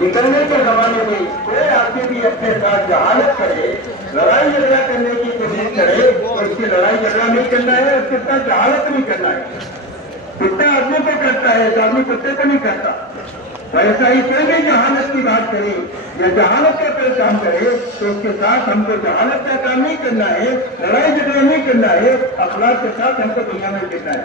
निकलने के जमाने में कोई आदमी भी अपने साथ जहालत करे लड़ाई झगड़ा करने की कोशिश करे तो उसकी लड़ाई झगड़ा नहीं करना है उसके साथ जहालत नहीं करना है। कुत्ता आदमी को करता है तो आदमी कुत्ते को नहीं करता। वैसा ही कोई भी जहालत की बात करे या जहालत का कोई काम करे तो उसके साथ हमको जहालत का काम नहीं करना है लड़ाई झगड़ा नहीं करना है अपराध के साथ हमको दुनिया में करना है।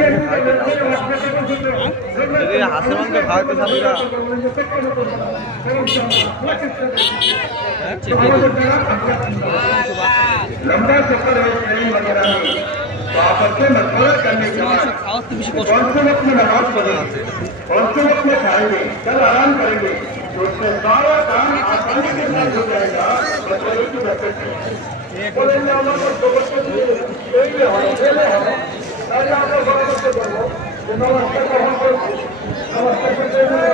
হাঁসের মাংস খাওয়াইতে সাথীরা लंबा सफर है ट्रेन वगैरह में तो आपस में मशवरा करने के बाद খাওয়াতে বেশি কষ্ট कौन से वक्त में नमाज पढ़ेंगे कौन से वक्त में खाएंगे कल आराम करेंगे तो उसमें सारा काम आसानी के साथ हो जाएगा मशवरे की बरकत से बोलेंगे हम लोग को बच्चे दिए यही है हम अकेले हैं सारे आप लोग बड़े बच्चे करो तो को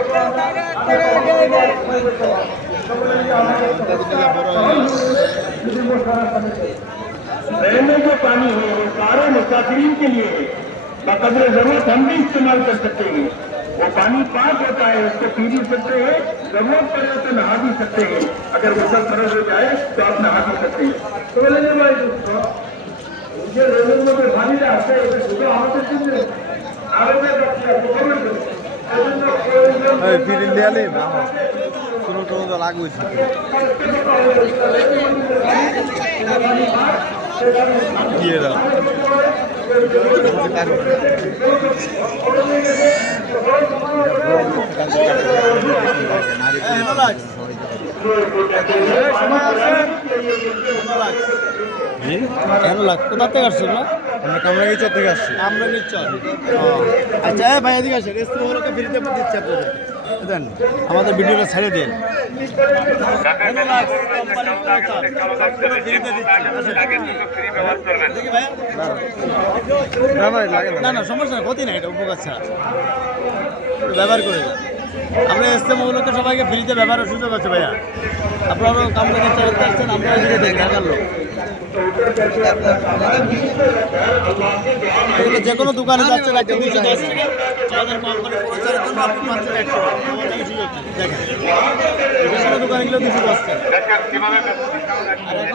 को को तो रहने जो पानी है सारे मुसाफिरीन के लिए है बकदर ज़रूरत हम भी इस्तेमाल कर सकते हैं वो पानी पाक होता है उसको पी भी सकते हैं ज़रूरत पड़े तो नहा भी सकते हैं अगर गुसल फ़र्ज़ हो जाए तो आप नहा भी सकते हैं तो बोले भाई मुझे रेलवे में पानी आते हैं सुबह आते कितने ফিরিয়ে দিয়ালি না শুনো টুনো লাগবেছি কেন লাখ কোথা থেকে আসছেন না আমরা এই চর থেকে আসছি। আমরা নিচ্ছ আচ্ছা ভাই এদিকে আসেন। রেস্তোরাঁ ফিরিতে দিচ্ছে আপনাদের। দেন আমাদের ভিডিওটা ছেড়ে দিন। না। না না সমস্যা না ক্ষতি নাই এটা উপকার ছাড়া। ব্যবহার করে যান আমরা ইস্তেমাগুলোকে সবাইকে ফ্রিতে ব্যবহারের সুযোগ আছে ভাইয়া। আপনারাও কামড়ে দিতে আসছেন আমরা এদিকে দেখি ঢাকার লোক। এদিকে যে কোনো দোকানে যাচ্ছে একটা দুশো দশ টাকা আমাদের কোম্পানি প্রচারের জন্য আপনি পাচ্ছেন একশো টাকা আমাদের সুযোগ নেই। দেখেন। যে কোনো দোকানে গেলে দুশো দশ টাকা আর এখন